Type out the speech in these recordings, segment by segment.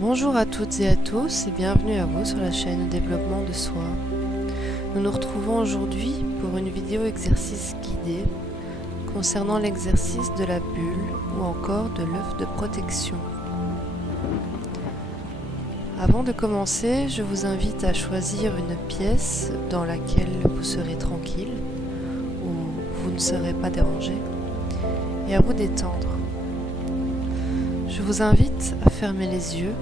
Bonjour à toutes et à tous et bienvenue à vous sur la chaîne Développement de Soi. Nous nous retrouvons aujourd'hui pour une vidéo exercice guidé concernant l'exercice de la bulle ou encore de l'œuf de protection. Avant de commencer, je vous invite à choisir une pièce dans laquelle vous serez tranquille, où vous ne serez pas dérangé, et à vous détendre. Je vous invite à fermer les yeux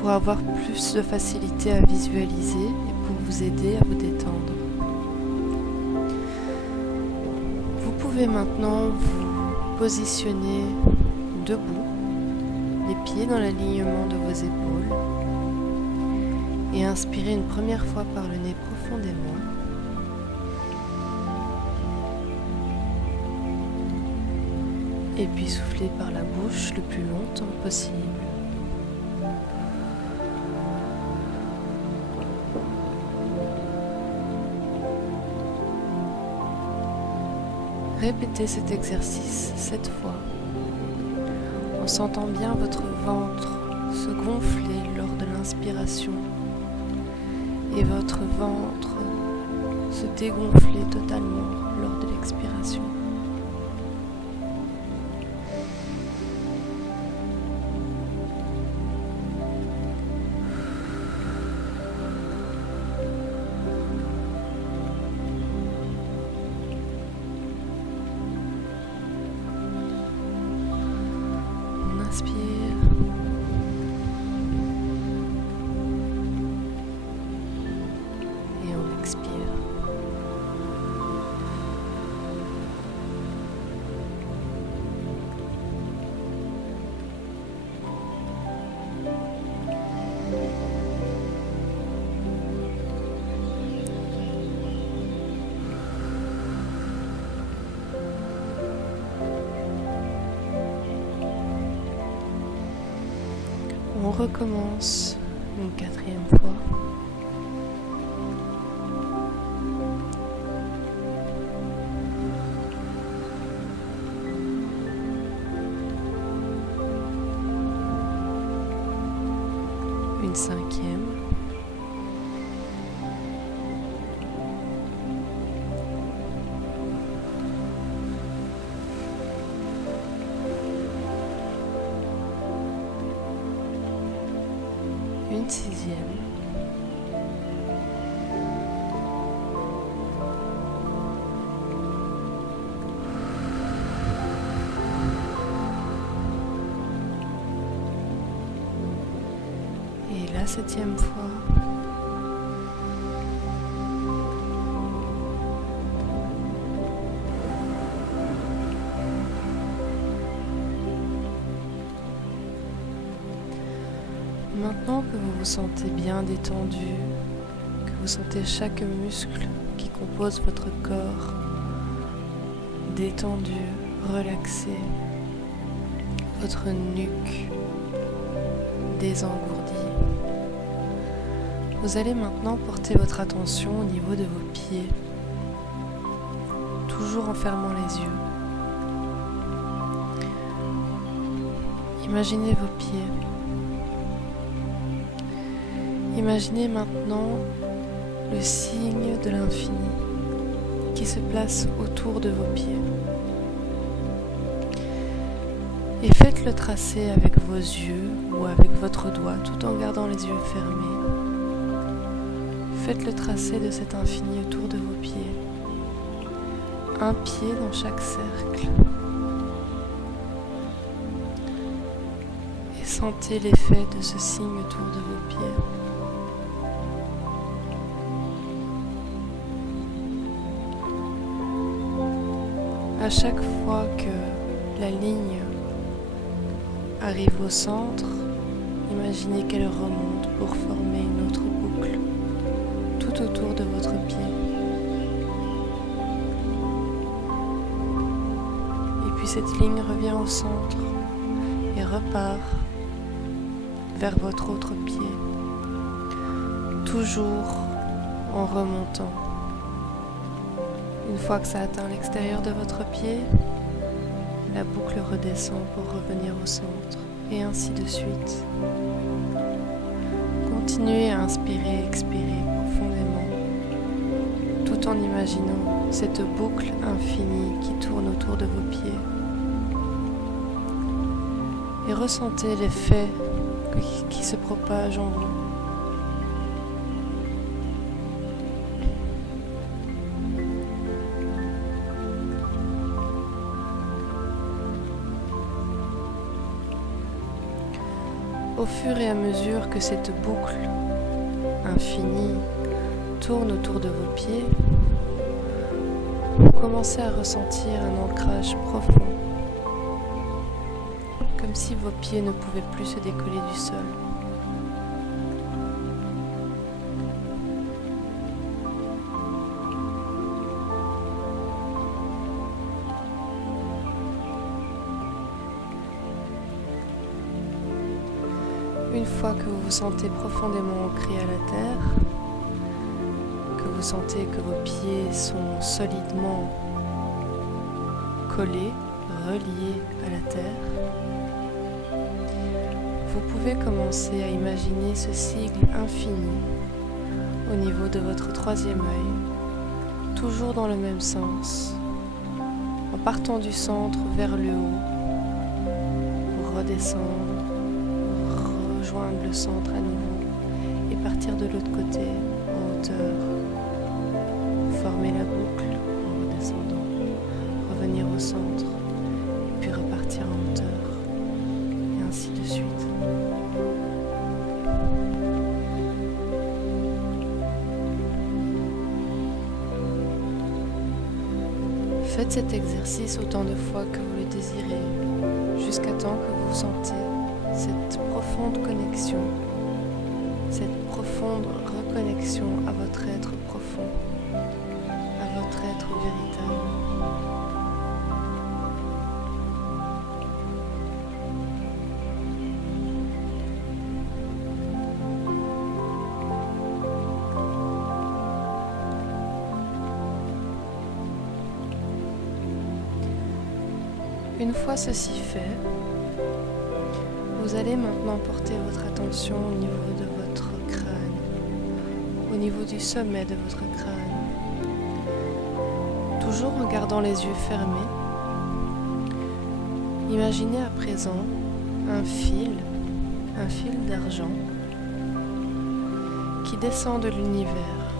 pour avoir plus de facilité à visualiser et pour vous aider à vous détendre. Vous pouvez maintenant vous positionner debout, les pieds dans l'alignement de vos épaules, et inspirer une première fois par le nez profondément. Et puis souffler par la bouche le plus longtemps possible. Répétez cet exercice 7 fois, en sentant bien votre ventre se gonfler lors de l'inspiration et votre ventre se dégonfler totalement lors de l'expiration. On inspire et on expire. On recommence une 4e fois. Une 5e. Une 6e. Et la 7e fois. Maintenant que vous vous sentez bien détendu, que vous sentez chaque muscle qui compose votre corps détendu, relaxé, votre nuque désengourdie, vous allez maintenant porter votre attention au niveau de vos pieds, toujours en fermant les yeux. Imaginez vos pieds. Imaginez maintenant le signe de l'infini qui se place autour de vos pieds. Et faites-le tracer avec vos yeux ou avec votre doigt tout en gardant les yeux fermés. Faites-le tracer de cet infini autour de vos pieds. Un pied dans chaque cercle. Et sentez l'effet de ce signe autour de vos pieds. À chaque fois que la ligne arrive au centre, imaginez qu'elle remonte pour former une autre boucle tout autour de votre pied. Et puis cette ligne revient au centre et repart vers votre autre pied, toujours en remontant. Une fois que ça atteint l'extérieur de votre pied, la boucle redescend pour revenir au centre. et ainsi de suite. Continuez à inspirer et expirer profondément, tout en imaginant cette boucle infinie qui tourne autour de vos pieds. Et ressentez l'effet qui se propage en vous. Au fur et à mesure que cette boucle infinie tourne autour de vos pieds, vous commencez à ressentir un ancrage profond, comme si vos pieds ne pouvaient plus se décoller du sol. Une fois que vous vous sentez profondément ancré à la terre, que vous sentez que vos pieds sont solidement collés, reliés à la terre, vous pouvez commencer à imaginer ce sigle infini au niveau de votre troisième œil, toujours dans le même sens, en partant du centre vers le haut, pour redescendre, rejoindre le centre à nouveau et partir de l'autre côté en hauteur, former la boucle en redescendant, revenir au centre et puis repartir en hauteur et ainsi de suite. Faites cet exercice autant de fois que vous le désirez, jusqu'à temps que vous sentez cette profonde connexion, cette profonde reconnexion à votre être profond, à votre être véritable. Une fois ceci fait, vous allez maintenant porter votre attention au niveau de votre crâne, au niveau du sommet de votre crâne. Toujours en gardant les yeux fermés, imaginez à présent un fil d'argent qui descend de l'univers,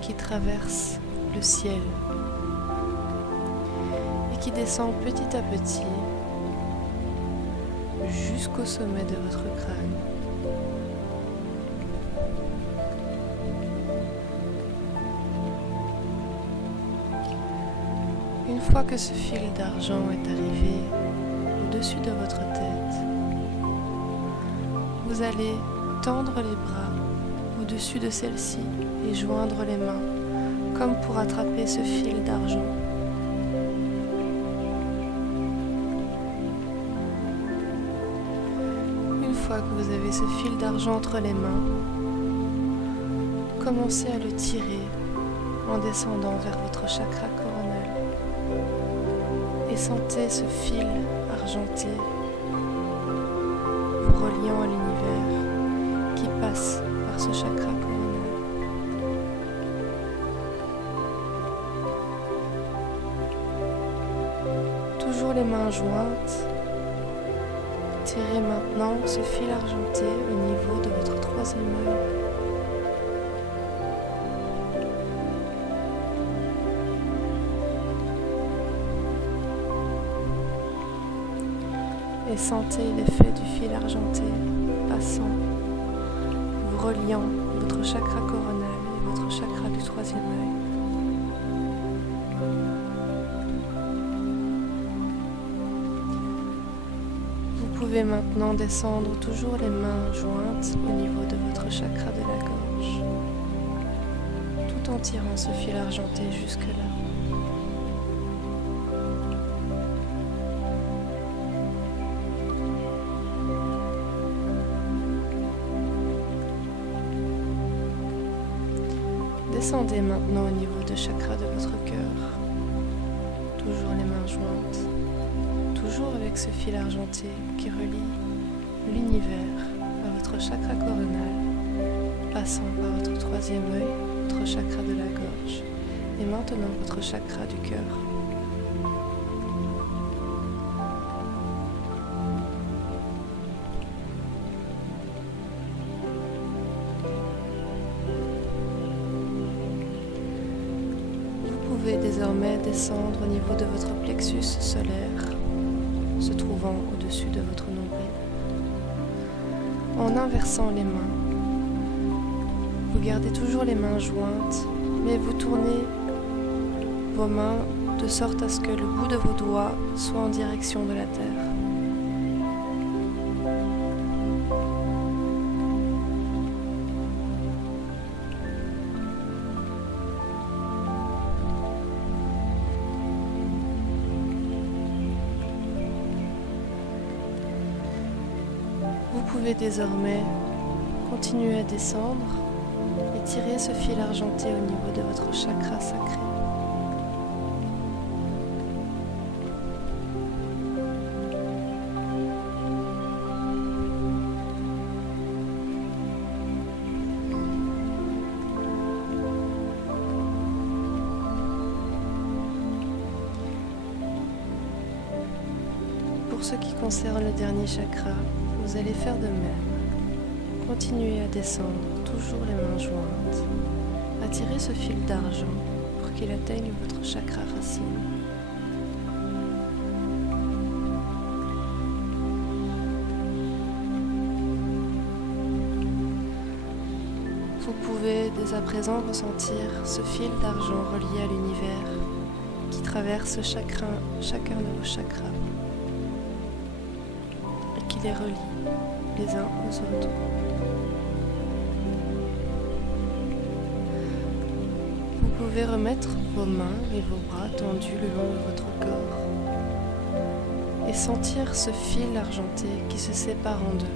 qui traverse le ciel et qui descend petit à petit jusqu'au sommet de votre crâne. Une fois que ce fil d'argent est arrivé au-dessus de votre tête, vous allez tendre les bras au-dessus de celle-ci et joindre les mains comme pour attraper ce fil d'argent. Une fois que vous avez ce fil d'argent entre les mains, commencez à le tirer en descendant vers votre chakra coronal et sentez ce fil argenté vous reliant à l'univers qui passe par ce chakra coronal. Toujours les mains jointes, tirez maintenant ce fil argenté au niveau de votre troisième œil. Et sentez l'effet du fil argenté passant, vous reliant votre chakra coronal et votre chakra du troisième œil. Vous pouvez maintenant descendre toujours les mains jointes au niveau de votre chakra de la gorge, tout en tirant ce fil argenté jusque-là. Descendez maintenant au niveau du chakra de votre cœur, toujours les mains jointes, toujours toujours avec ce fil argenté qui relie l'univers à votre chakra coronal, passant par votre troisième œil, votre chakra de la gorge, et maintenant votre chakra du cœur. Vous pouvez désormais descendre au niveau de votre plexus solaire, se trouvant au-dessus de votre nombril. En inversant les mains, vous gardez toujours les mains jointes, mais vous tournez vos mains de sorte à ce que le bout de vos doigts soit en direction de la terre. Vous pouvez désormais continuer à descendre et tirer ce fil argenté au niveau de votre chakra sacré. Pour ce qui concerne le dernier chakra, vous allez faire de même. Continuez à descendre, toujours les mains jointes. Attirez ce fil d'argent pour qu'il atteigne votre chakra racine. Vous pouvez dès à présent ressentir ce fil d'argent relié à l'univers qui traverse chacun de vos chakras et qui les relie les uns aux autres. Vous pouvez remettre vos mains et vos bras tendus le long de votre corps et sentir ce fil argenté qui se sépare en deux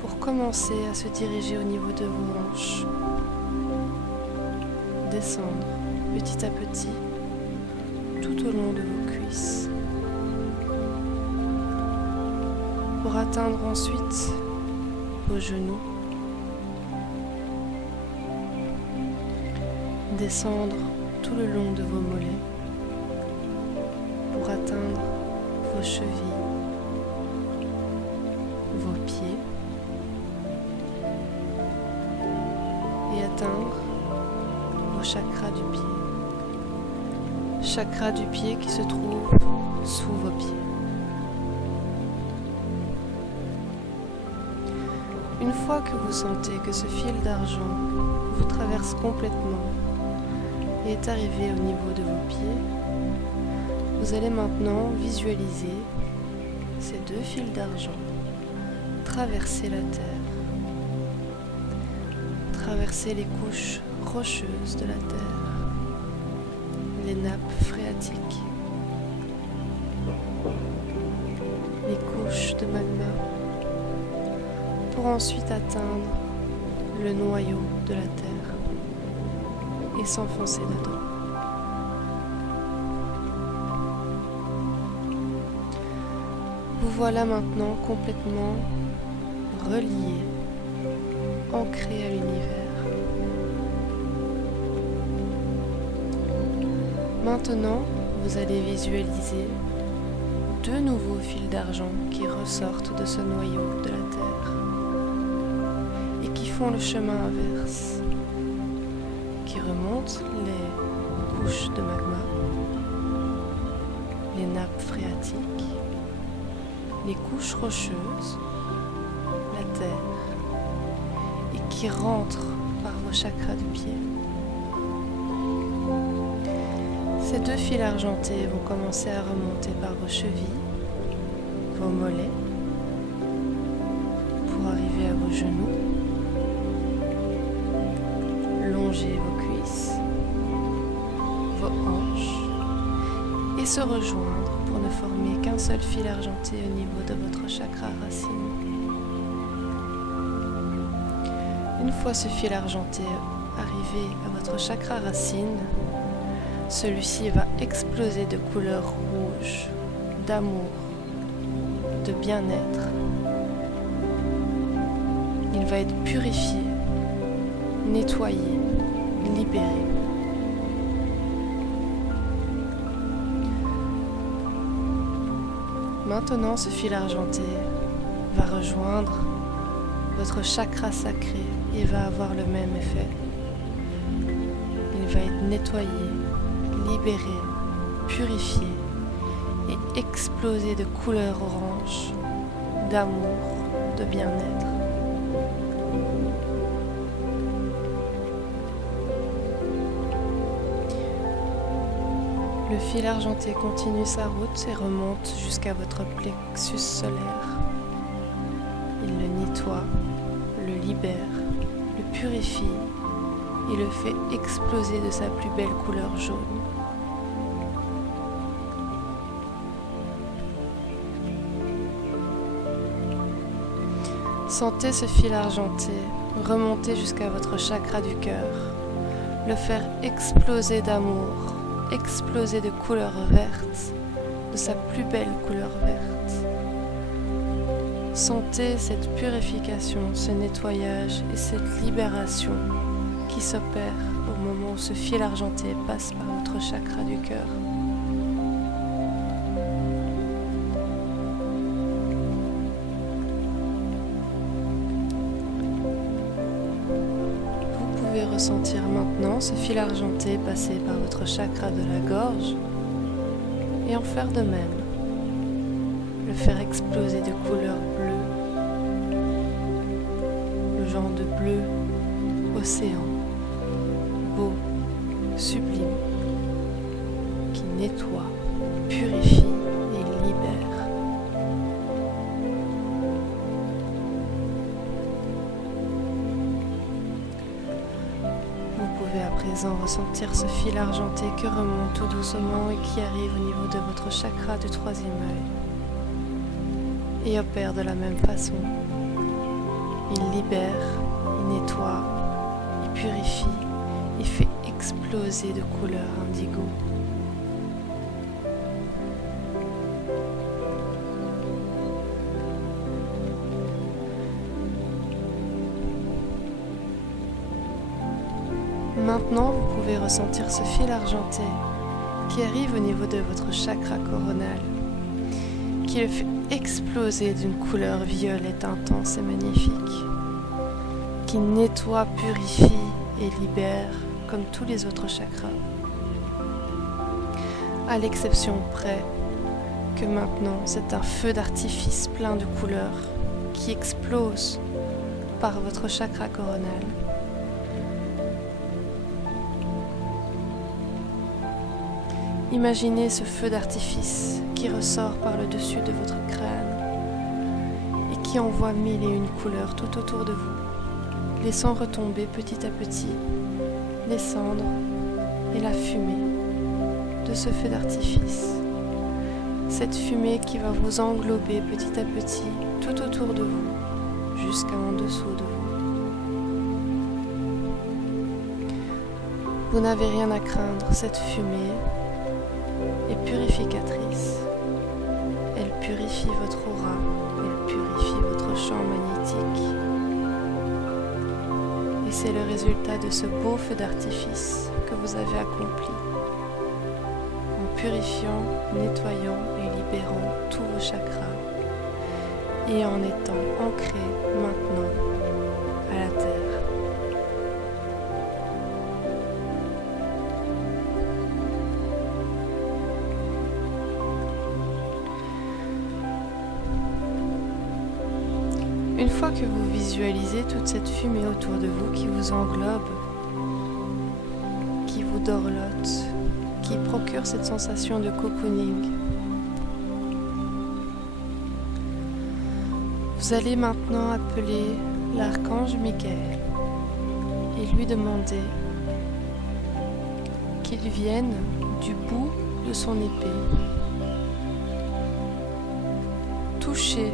pour commencer à se diriger au niveau de vos hanches, descendre petit à petit tout au long de vos cuisses, pour atteindre ensuite vos genoux, descendre tout le long de vos mollets, pour atteindre vos chevilles, vos pieds, et atteindre vos chakras du pied. Chakra du pied qui se trouve sous vos pieds. Une fois que vous sentez que ce fil d'argent vous traverse complètement et est arrivé au niveau de vos pieds, vous allez maintenant visualiser ces deux fils d'argent traverser la terre, traverser les couches rocheuses de la terre, les nappes phréatiques, les couches de magma, pour ensuite atteindre le noyau de la terre et s'enfoncer dedans. Vous voilà maintenant complètement relié, ancré à l'univers. Maintenant, vous allez visualiser deux nouveaux fils d'argent qui ressortent de ce noyau de la Terre et qui font le chemin inverse, qui remontent les couches de magma, les nappes phréatiques, les couches rocheuses, la Terre, et qui rentrent par vos chakras du pied. Ces deux fils argentés vont commencer à remonter par vos chevilles, vos mollets, pour arriver à vos genoux, longer vos cuisses, vos hanches, et se rejoindre pour ne former qu'un seul fil argenté au niveau de votre chakra racine. Une fois ce fil argenté arrivé à votre chakra racine, celui-ci va exploser de couleur rouge d'amour, de bien-être. Il va être purifié, nettoyé, libéré. Maintenant, ce fil argenté va rejoindre votre chakra sacré et va avoir le même effet. Il va être nettoyé, libéré, purifié et explosé de couleur orange, d'amour, de bien-être. Le fil argenté continue sa route et remonte jusqu'à votre plexus solaire. Il le nettoie, le libère, le purifie et le fait exploser de sa plus belle couleur jaune. Sentez ce fil argenté remonter jusqu'à votre chakra du cœur, le faire exploser d'amour, exploser de couleur verte, de sa plus belle couleur verte. Sentez cette purification, ce nettoyage et cette libération qui s'opère au moment où ce fil argenté passe par votre chakra du cœur. Vous pouvez ressentir maintenant ce fil argenté passer par votre chakra de la gorge et en faire de même. Le faire exploser de couleur bleue, le genre de bleu océan, beau, sublime, qui nettoie, purifie et libère. Vous pouvez à présent ressentir ce fil argenté qui remonte tout doucement et qui arrive au niveau de votre chakra du troisième œil et opère de la même façon. Il libère, il nettoie, il purifie et fait exploser de couleur indigo. Maintenant, vous pouvez ressentir ce fil argenté qui arrive au niveau de votre chakra coronal, qui le fait exploser d'une couleur violette intense et magnifique, qui nettoie, purifie et libère comme tous les autres chakras, à l'exception près que maintenant c'est un feu d'artifice plein de couleurs qui explose par votre chakra coronal. Imaginez ce feu d'artifice qui ressort par le dessus de votre crâne et qui envoie mille et une couleurs tout autour de vous, laissant retomber petit à petit les cendres et la fumée de ce feu d'artifice. Cette fumée qui va vous englober petit à petit tout autour de vous, jusqu'à en dessous de vous. Vous n'avez rien à craindre, cette fumée est purificatrice. Elle purifie votre aura, elle purifie votre champ magnétique. Et c'est le résultat de ce beau feu d'artifice que vous avez accompli, en purifiant, nettoyant et libérant tous vos chakras et en étant ancré maintenant à la terre. Une fois que vous visualisez toute cette fumée autour de vous qui vous englobe, qui vous dorlote, qui procure cette sensation de cocooning, vous allez maintenant appeler l'archange Michael et lui demander qu'il vienne du bout de son épée toucher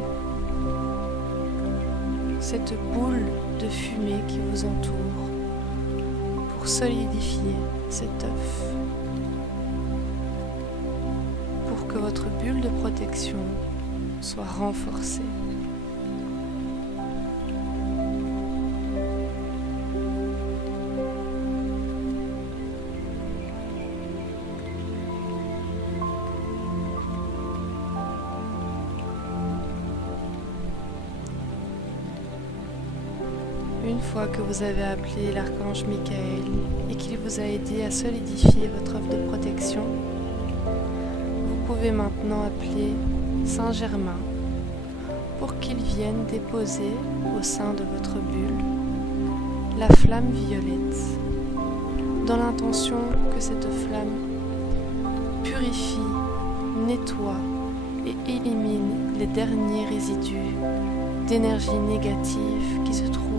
cette boule de fumée qui vous entoure pour solidifier cet œuf, pour que votre bulle de protection soit renforcée. Une fois que vous avez appelé l'archange Michael et qu'il vous a aidé à solidifier votre offre de protection, vous pouvez maintenant appeler Saint Germain pour qu'il vienne déposer au sein de votre bulle la flamme violette, dans l'intention que cette flamme purifie, nettoie et élimine les derniers résidus d'énergie négative qui se trouvent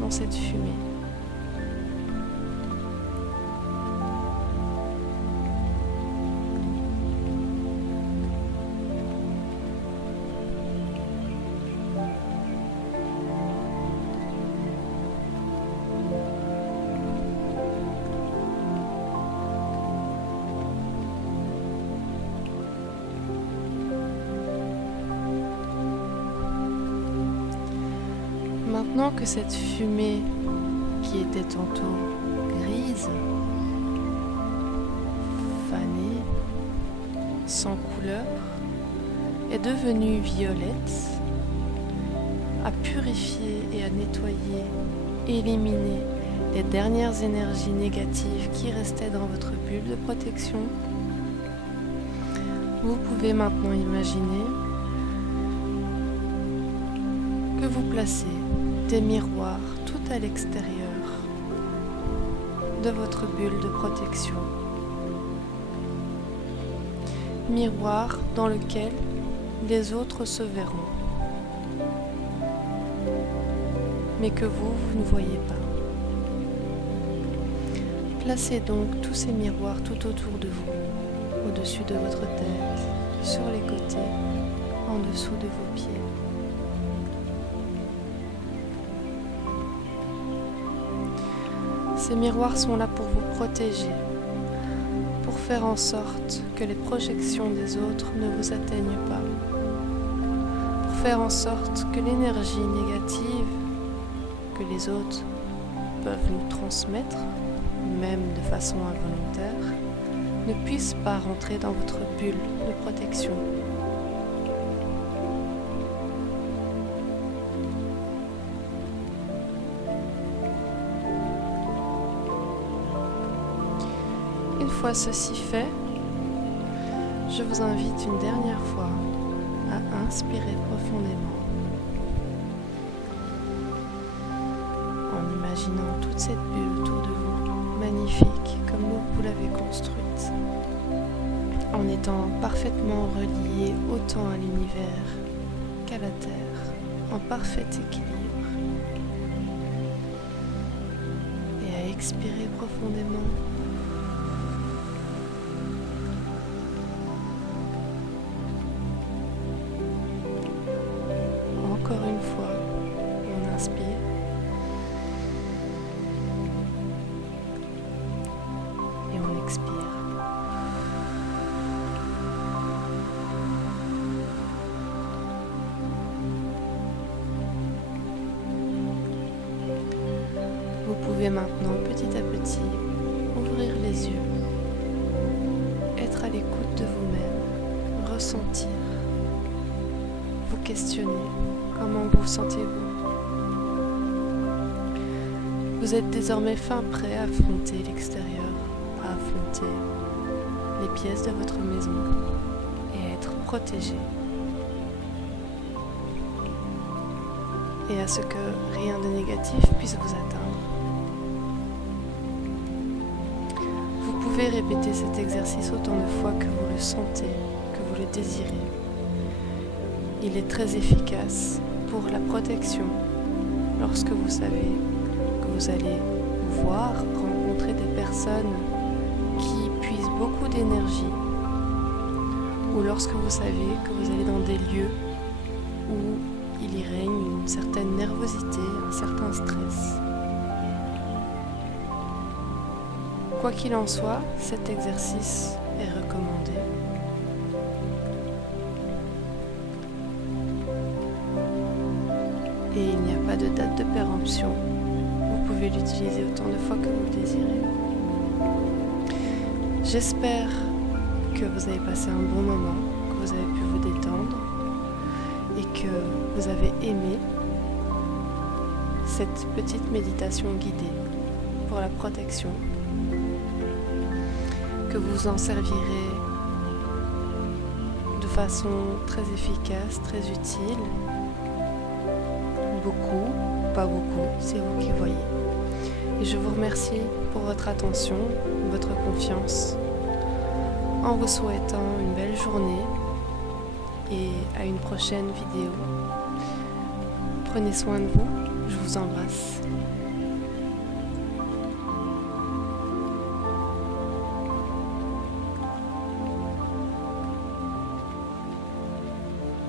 dans cette fumée. Maintenant que cette fumée, qui était tantôt grise, fanée, sans couleur, est devenue violette, à purifier et à nettoyer, éliminer les dernières énergies négatives qui restaient dans votre bulle de protection, vous pouvez maintenant imaginer que vous placez des miroirs tout à l'extérieur de votre bulle de protection. Miroir dans lequel les autres se verront, mais que vous ne voyez pas. Placez donc tous ces miroirs tout autour de vous, au-dessus de votre tête, sur les côtés, en dessous de vos pieds. Ces miroirs sont là pour vous protéger, pour faire en sorte que les projections des autres ne vous atteignent pas, pour faire en sorte que l'énergie négative que les autres peuvent nous transmettre, même de façon involontaire, ne puisse pas rentrer dans votre bulle de protection. Une fois ceci fait, je vous invite une dernière fois à inspirer profondément en imaginant toute cette bulle autour de vous, magnifique comme vous l'avez construite, en étant parfaitement relié autant à l'univers qu'à la Terre, en parfait équilibre, et à expirer profondément. Encore une fois, on inspire et on expire. Vous pouvez maintenant petit à petit ouvrir les yeux, être à l'écoute de vous-même, ressentir, vous questionner. Comment vous sentez-vous? Vous êtes désormais fin prêt à affronter l'extérieur, à affronter les pièces de votre maison et à être protégé. Et à ce que rien de négatif puisse vous atteindre. Vous pouvez répéter cet exercice autant de fois que vous le sentez, que vous le désirez. Il est très efficace pour la protection lorsque vous savez que vous allez voir, rencontrer des personnes qui puisent beaucoup d'énergie, ou lorsque vous savez que vous allez dans des lieux où il y règne une certaine nervosité, un certain stress. Quoi qu'il en soit, cet exercice est recommandé et il n'y a pas de date de péremption. Vous pouvez l'utiliser autant de fois que vous le désirez. J'espère que vous avez passé un bon moment, que vous avez pu vous détendre et que vous avez aimé cette petite méditation guidée pour la protection, que vous en servirez de façon très efficace, très utile, beaucoup, pas beaucoup, c'est vous qui voyez. Et je vous remercie pour votre attention, votre confiance, en vous souhaitant une belle journée et à une prochaine vidéo. Prenez soin de vous, je vous embrasse.